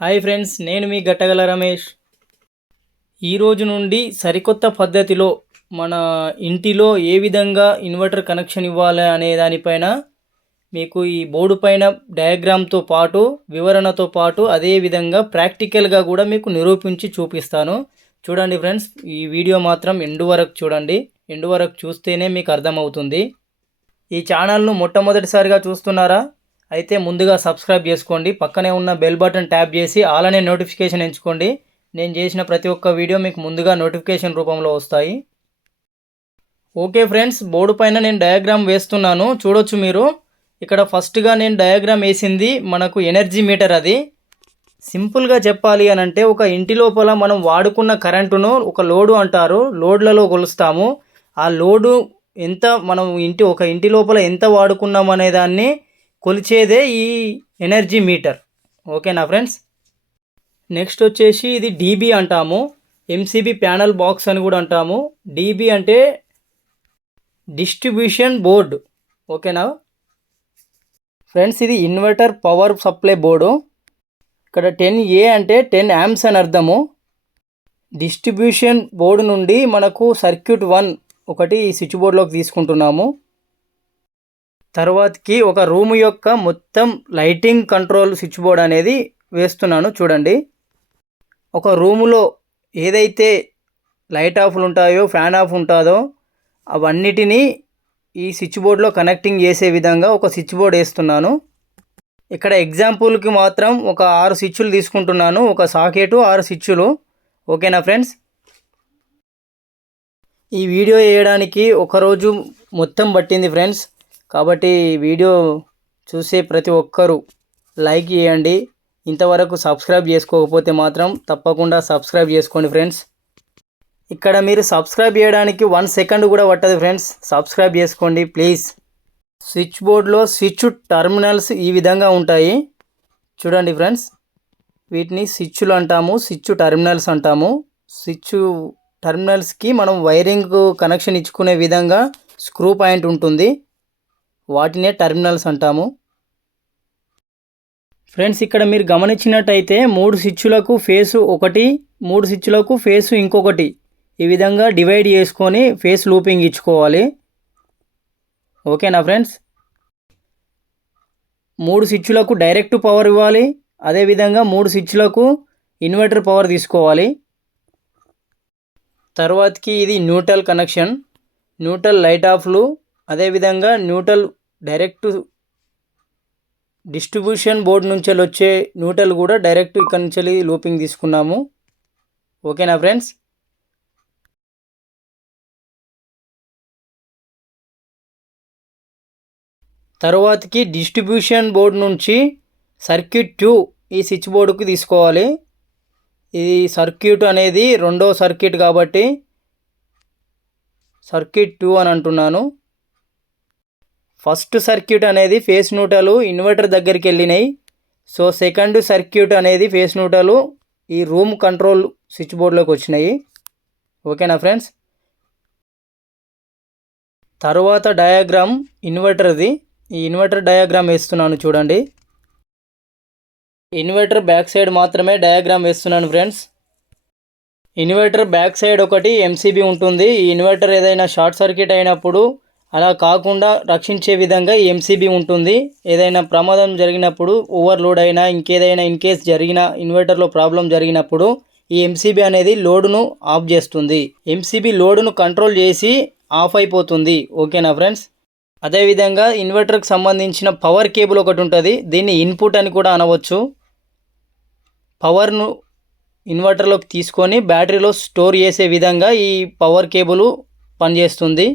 Hi friends, నేను మీ గట్టగల రమేష్. ఈరోజు నుండి సరికొత్త పద్ధతిలో మన ఇంటిలో ఏ విధంగా ఇన్వర్టర్ కనెక్షన్ ఇవ్వాలి అనే దానిపైన మీకు ఈ బోర్డు పైన డయాగ్రామ్తో పాటు వివరణతో పాటు అదే విధంగా ప్రాక్టికల్గా కూడా మీకు నిరూపించి చూపిస్తాను. చూడండి ఫ్రెండ్స్, ఈ వీడియో మాత్రం ఎండు వరకు చూడండి. ఎండు వరకు చూస్తేనే మీకు అర్థమవుతుంది. ఈ ఛానల్ను మొట్టమొదటిసారిగా చూస్తున్నారా? అయితే ముందుగా సబ్స్క్రైబ్ చేసుకోండి. పక్కనే ఉన్న బెల్ బటన్ ట్యాప్ చేసి ఆల్ అనే నోటిఫికేషన్ ఎంచుకోండి. నేను చేసిన ప్రతి ఒక్క వీడియో మీకు ముందుగా నోటిఫికేషన్ రూపంలో వస్తాయి. ఓకే ఫ్రెండ్స్, బోర్డు పైన నేను డయాగ్రామ్ వేస్తున్నాను. చూడొచ్చు మీరు. ఇక్కడ ఫస్ట్గా నేను డయాగ్రామ్ వేసింది మనకు ఎనర్జీ మీటర్. అది సింపుల్గా చెప్పాలి అని అంటే, ఒక ఇంటి లోపల మనం వాడుకున్న కరెంటును ఒక లోడు అంటారు, లోడ్లలో కొలుస్తాము. ఆ లోడు ఎంత మనం ఒక ఇంటి లోపల ఎంత వాడుకున్నాం అనే దాన్ని కొలిచేదే ఈ ఎనర్జీ మీటర్. ఓకేనా ఫ్రెండ్స్? నెక్స్ట్ వచ్చేసి ఇది డీబీ అంటాము, ఎంసీబీ ప్యానల్ బాక్స్ అని కూడా అంటాము. డీబీ అంటే డిస్ట్రిబ్యూషన్ బోర్డు. ఓకేనా ఫ్రెండ్స్? ఇది ఇన్వర్టర్ పవర్ సప్లై బోర్డు. ఇక్కడ 10A అంటే 10 amps అని అర్థము. డిస్ట్రిబ్యూషన్ బోర్డు నుండి మనకు సర్క్యూట్ 1 ఒకటి స్విచ్ బోర్డులోకి తీసుకుంటున్నాము. తర్వాతకి ఒక రూమ్ యొక్క మొత్తం లైటింగ్ కంట్రోల్ స్విచ్ బోర్డ్ అనేది వేస్తున్నాను. చూడండి, ఒక రూములో ఏదైతే లైట్ ఆఫ్లు ఉంటాయో, ఫ్యాన్ ఆఫ్ ఉంటుందో అవన్నిటినీ ఈ స్విచ్ బోర్డ్లో కనెక్టింగ్ చేసే విధంగా ఒక స్విచ్ బోర్డ్ వేస్తున్నాను. ఇక్కడ ఎగ్జాంపుల్కి మాత్రం ఒక 6 స్విచ్లు తీసుకుంటున్నాను, ఒక సాకెటు 6 స్విచ్లు. ఓకేనా ఫ్రెండ్స్? ఈ వీడియో వేయడానికి ఒకరోజు మొత్తం పట్టింది ఫ్రెండ్స్. కాబట్టి వీడియో చూసే ప్రతి ఒక్కరూ లైక్ చేయండి. ఇంతవరకు సబ్స్క్రైబ్ చేసుకోకపోతే మాత్రం తప్పకుండా సబ్స్క్రైబ్ చేసుకోండి ఫ్రెండ్స్. ఇక్కడ మీరు సబ్స్క్రైబ్ చేయడానికి 1 సెకండ్ కూడా పట్టదు ఫ్రెండ్స్. సబ్స్క్రైబ్ చేసుకోండి ప్లీజ్. స్విచ్ బోర్డ్లో స్విచ్ టర్మినల్స్ ఈ విధంగా ఉంటాయి. చూడండి ఫ్రెండ్స్, వీటిని స్విచ్లు అంటాము, స్విచ్ టర్మినల్స్ అంటాము. స్విచ్ టర్మినల్స్కి మనం వైరింగ్ కనెక్షన్ ఇచ్చుకునే విధంగా స్క్రూ పాయింట్ ఉంటుంది, వాటినే టర్మినల్స్ అంటాము. ఫ్రెండ్స్, ఇక్కడ మీరు గమనించినట్టయితే 3 స్విచ్లకు ఫేసు ఒకటి, 3 స్విచ్లకు ఫేసు ఇంకొకటి, ఈ విధంగా డివైడ్ చేసుకొని ఫేస్ లూపింగ్ ఇచ్చుకోవాలి. ఓకేనా ఫ్రెండ్స్? 3 స్విచ్లకు డైరెక్ట్ పవర్ ఇవ్వాలి, అదేవిధంగా 3 స్విచ్లకు ఇన్వర్టర్ పవర్ తీసుకోవాలి. తర్వాతకి ఇది న్యూట్రల్ కనెక్షన్, న్యూట్రల్ లైట్ ఆఫ్లు, అదేవిధంగా న్యూట్రల్ డైరెక్ట్ డిస్ట్రిబ్యూషన్ బోర్డు నుంచి వచ్చే న్యూట్రల్ కూడా డైరెక్ట్ ఇక్కడ నుంచి లూపింగ్ తీసుకున్నాము. ఓకేనా ఫ్రెండ్స్? తర్వాతకి డిస్ట్రిబ్యూషన్ బోర్డు నుంచి సర్క్యూట్ 2 ఈ స్విచ్ బోర్డుకు తీసుకోవాలి. ఈ సర్క్యూట్ అనేది రెండో సర్క్యూట్ కాబట్టి సర్క్యూట్ 2 అని అంటున్నాను. ఫస్ట్ సర్క్యూట్ అనేది ఫేస్ న్యూట్రల్ ఇన్వర్టర్ దగ్గరికి వెళ్ళినాయి. సో సెకండ్ సర్క్యూట్ అనేది ఫేస్ న్యూట్రల్ ఈ రూమ్ కంట్రోల్ స్విచ్ బోర్డులోకి వచ్చినాయి. ఓకేనా ఫ్రెండ్స్? తర్వాత డయాగ్రామ్ ఇన్వర్టర్ది. ఈ ఇన్వర్టర్ డయాగ్రామ్ వేస్తున్నాను చూడండి. ఇన్వర్టర్ బ్యాక్ సైడ్ మాత్రమే డయాగ్రామ్ వేస్తున్నాను ఫ్రెండ్స్. ఇన్వర్టర్ బ్యాక్ సైడ్ ఒకటి ఎంసీబీ ఉంటుంది. ఈ ఇన్వర్టర్ ఏదైనా షార్ట్ సర్క్యూట్ అయినప్పుడు అలా కాకుండా రక్షించే విధంగా ఈ ఎంసీబీ ఉంటుంది. ఏదైనా ప్రమాదం జరిగినప్పుడు, ఓవర్లోడ్ అయినా, ఇంకేదైనా ఇన్కేస్ జరిగిన ఇన్వర్టర్లో ప్రాబ్లం జరిగినప్పుడు ఈ ఎంసీబీ అనేది లోడును ఆఫ్ చేస్తుంది. ఎంసీబీ లోడును కంట్రోల్ చేసి ఆఫ్ అయిపోతుంది. ఓకేనా ఫ్రెండ్స్? అదేవిధంగా ఇన్వర్టర్కి సంబంధించిన పవర్ కేబుల్ ఒకటి ఉంటుంది, దీన్ని ఇన్పుట్ అని కూడా అనవచ్చు. పవర్ను ఇన్వర్టర్లోకి తీసుకొని బ్యాటరీలో స్టోర్ చేసే విధంగా ఈ పవర్ కేబుల్ పనిచేస్తుంది.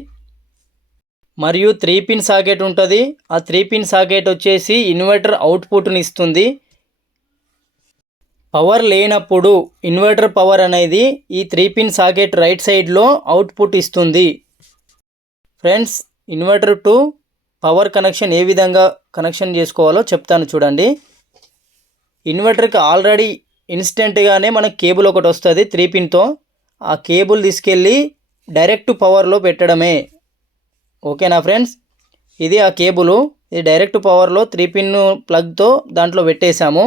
మరియు 3 పిన్ సాకెట్ ఉంటుంది. ఆ 3 పిన్ సాకెట్ వచ్చేసి ఇన్వర్టర్ అవుట్పుట్ని ఇస్తుంది. పవర్ లేనప్పుడు ఇన్వర్టర్ పవర్ అనేది ఈ 3 పిన్ సాకెట్ రైట్ సైడ్లో అవుట్పుట్ ఇస్తుంది. Friends, inverter to power connection ఏ విధంగా కనెక్షన్ చేసుకోవాలో చెప్తాను చూడండి. ఇన్వర్టర్కి ఆల్రెడీ ఇన్స్టెంట్గానే మనకు కేబుల్ ఒకటి వస్తుంది 3 పిన్తో. ఆ కేబుల్ తీసుకెళ్ళి డైరెక్ట్ పవర్లో పెట్టడమే. ఓకేనా ఫ్రెండ్స్? ఇది ఆ కేబుల్. ఇది డైరెక్ట్ పవర్లో 3 పిన్ ప్లగ్తో దాంట్లో పెట్టేశాము.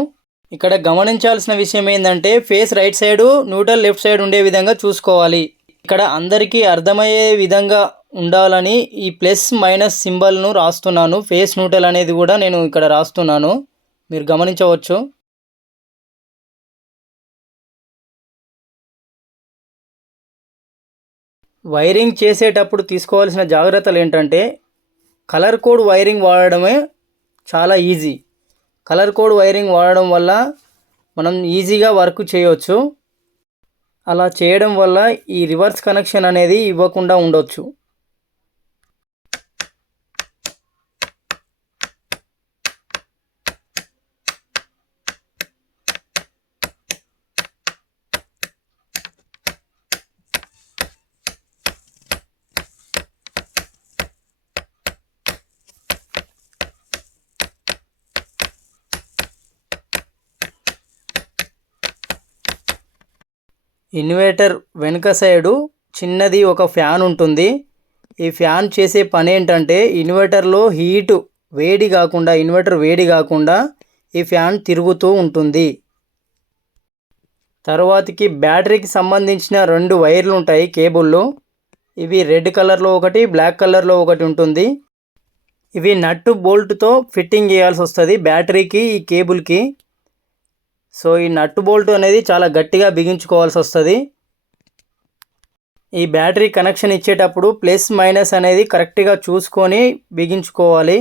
ఇక్కడ గమనించాల్సిన విషయం ఏంటంటే face right side neutral left side ఉండే విధంగా చూసుకోవాలి. ఇక్కడ అందరికీ అర్థమయ్యే విధంగా ఉండాలని ఈ ప్లస్ మైనస్ సింబల్ను రాస్తున్నాను. ఫేస్ న్యూట్రల్ అనేది కూడా నేను ఇక్కడ రాస్తున్నాను, మీరు గమనించవచ్చు. వైరింగ్ చేసేటప్పుడు తీసుకోవాల్సిన జాగ్రత్తలు ఏంటంటే కలర్ కోడ్ వైరింగ్ వాడడమే చాలా ఈజీ. కలర్ కోడ్ వైరింగ్ వాడడం వల్ల మనం ఈజీగా వర్క్ చేయవచ్చు. అలా చేయడం వల్ల ఈ రివర్స్ కనెక్షన్ అనేది ఇవ్వకుండా ఉండొచ్చు. ఇన్వర్టర్ వెనుక సైడు చిన్నది ఒక ఫ్యాన్ ఉంటుంది. ఈ ఫ్యాన్ చేసే పని ఏంటంటే ఇన్వర్టర్లో ఇన్వర్టర్ వేడి కాకుండా ఈ ఫ్యాన్ తిరుగుతూ ఉంటుంది. తర్వాతకి బ్యాటరీకి సంబంధించిన 2 వైర్లు ఉంటాయి, కేబుళ్ళు. ఇవి రెడ్ కలర్లో ఒకటి, బ్లాక్ కలర్లో ఒకటి ఉంటుంది. ఇవి నట్టు బోల్ట్తో ఫిట్టింగ్ చేయాల్సి వస్తుంది బ్యాటరీకి, ఈ కేబుల్కి. సో ఈ నట్టు బోల్ట్ అనేది చాలా గట్టిగా బిగించుకోవాల్సి వస్తుంది. ఈ బ్యాటరీ కనెక్షన్ ఇచ్చేటప్పుడు ప్లస్ మైనస్ అనేది కరెక్ట్గా చూసుకొని బిగించుకోవాలి.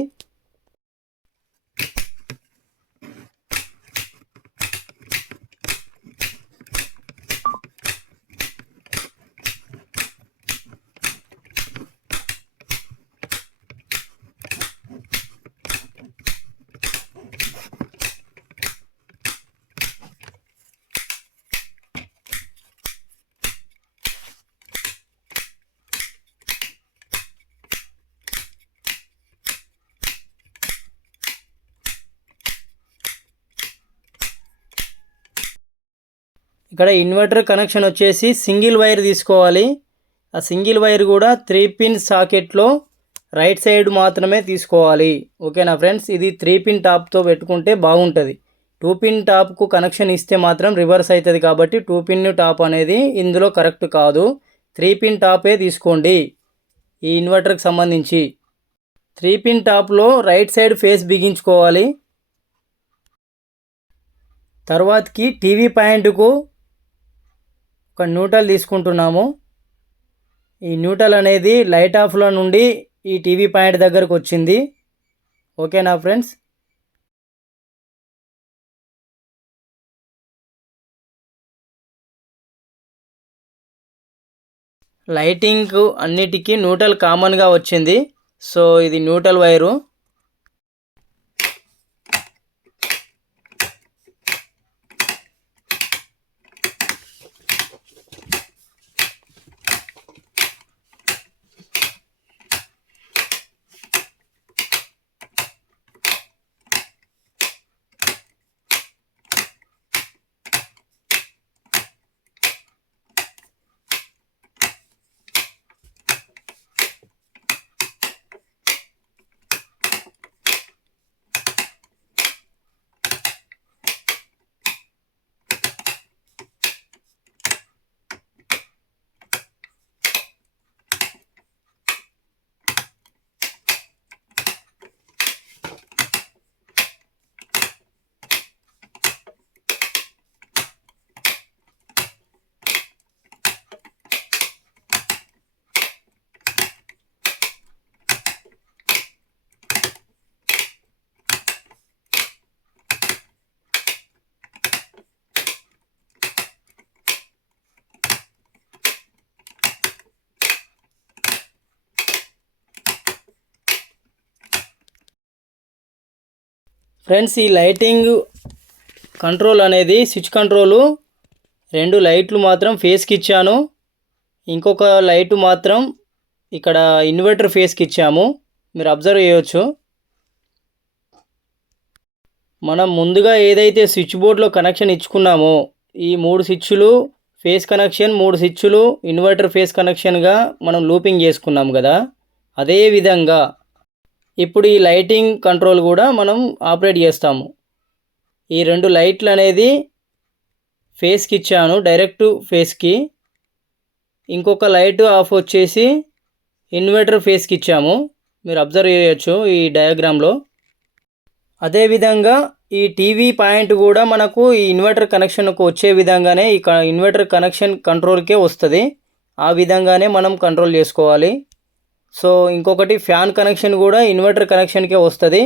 ఇక్కడ ఇన్వర్టర్ కనెక్షన్ వచ్చేసి సింగిల్ వైర్ తీసుకోవాలి. ఆ సింగిల్ వైర్ కూడా 3 పిన్ సాకెట్లో రైట్ సైడ్ మాత్రమే తీసుకోవాలి. ఓకేనా ఫ్రెండ్స్, ఇది 3 పిన్ టాప్తో పెట్టుకుంటే బాగుంటుంది. 2 పిన్ టాప్కు కనెక్షన్ ఇస్తే మాత్రం రివర్స్ అవుతుంది, కాబట్టి 2 పిన్ టాప్ అనేది ఇందులో కరెక్ట్ కాదు. 3 పిన్ టాపే తీసుకోండి ఈ ఇన్వర్టర్కి సంబంధించి. 3 పిన్ టాప్లో రైట్ సైడ్ ఫేస్ బిగించుకోవాలి. తర్వాతకి టీవీ పాయింట్కు ఒక న్యూట్రల్ తీసుకుంటున్నాము. ఈ న్యూట్రల్ అనేది లైట్ ఆఫ్లో నుండి ఈ టీవీ పాయింట్ దగ్గరకు వచ్చింది. ఓకేనా ఫ్రెండ్స్, లైటింగ్ అన్నిటికీ న్యూట్రల్ కామన్గా వచ్చింది. సో ఇది న్యూట్రల్ వైరు. ఫ్రెండ్స్, ఈ లైటింగ్ కంట్రోల్ అనేది స్విచ్ కంట్రోలు 2 లైట్లు మాత్రం ఫేస్కి ఇచ్చాను. ఇంకొక లైట్ మాత్రం ఇక్కడ ఇన్వర్టర్ ఫేస్కి ఇచ్చాము, మీరు అబ్జర్వ్ చేయవచ్చు. మనం ముందుగా ఏదైతే స్విచ్ బోర్డ్లో కనెక్షన్ ఇచ్చుకున్నామో ఈ 3 స్విచ్లు ఫేస్ కనెక్షన్, 3 స్విచ్లు ఇన్వర్టర్ ఫేస్ కనెక్షన్గా మనం లూపింగ్ చేసుకున్నాం కదా, అదే విధంగా ఇప్పుడు ఈ లైటింగ్ కంట్రోల్ కూడా మనం ఆపరేట్ చేస్తాము. ఈ 2 లైట్లు అనేది ఫేస్కి ఇచ్చాను, డైరెక్ట్ ఫేస్కి. ఇంకొక లైట్ ఆఫ్ వచ్చేసి ఇన్వర్టర్ ఫేస్కి ఇచ్చాము. మీరు అబ్జర్వ్ చేయొచ్చు ఈ డయాగ్రామ్లో. అదేవిధంగా ఈ టీవీ పాయింట్ కూడా మనకు ఈ ఇన్వర్టర్ కనెక్షన్కు వచ్చే విధంగానే ఈ ఇన్వర్టర్ కనెక్షన్ కంట్రోల్కే వస్తుంది. ఆ విధంగానే మనం కంట్రోల్ చేసుకోవాలి. సో ఇంకొకటి ఫ్యాన్ కనెక్షన్ కూడా ఇన్వర్టర్ కనెక్షన్కే వస్తుంది.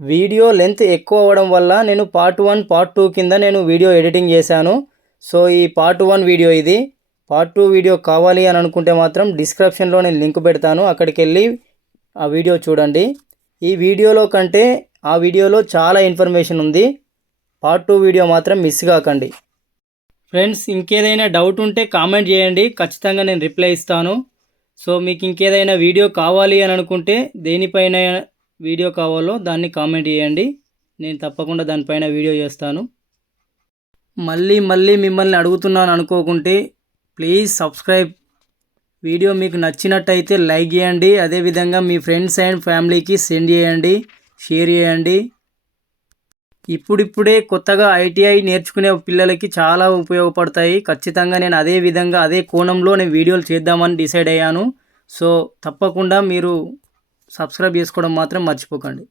వీడియో లెంత్ ఎక్కువ అవ్వడం వల్ల నేను పార్ట్ 1 పార్ట్ 2 కింద నేను వీడియో ఎడిటింగ్ చేశాను. సో ఈ పార్ట్ 1 వీడియో ఇది. పార్ట్ 2 వీడియో కావాలి అని అనుకుంటే మాత్రం డిస్క్రిప్షన్లో నేను లింక్ పెడతాను, అక్కడికి వెళ్ళి ఆ వీడియో చూడండి. ఈ వీడియోలో కంటే ఆ వీడియోలో చాలా ఇన్ఫర్మేషన్ ఉంది. పార్ట్ 2 వీడియో మాత్రం మిస్ కాకండి. ఫ్రెండ్స్, ఇంకేదైనా డౌట్ ఉంటే కామెంట్ చేయండి, ఖచ్చితంగా నేను రిప్లై ఇస్తాను. సో మీకు ఇంకేదైనా వీడియో కావాలి అని అనుకుంటే దేనిపైన వీడియో కావాలో దాన్ని కామెంట్ చేయండి, నేను తప్పకుండా దానిపైన వీడియో చేస్తాను. మళ్ళీ మిమ్మల్ని అడుగుతున్నాను అనుకోకుంటే ప్లీజ్ సబ్స్క్రైబ్. వీడియో మీకు నచ్చినట్టయితే లైక్ చేయండి, అదేవిధంగా మీ ఫ్రెండ్స్ అండ్ ఫ్యామిలీకి సెండ్ చేయండి, షేర్ చేయండి. ఇప్పుడిప్పుడే కొత్తగా ఐటీఐ నేర్చుకునే పిల్లలకి చాలా ఉపయోగపడతాయి. ఖచ్చితంగా నేను అదే కోణంలో నేను వీడియోలు చేద్దామని డిసైడ్ అయ్యాను. సో తప్పకుండా మీరు సబ్స్క్రైబ్ చేసుకోవడం మాత్రం మర్చిపోకండి.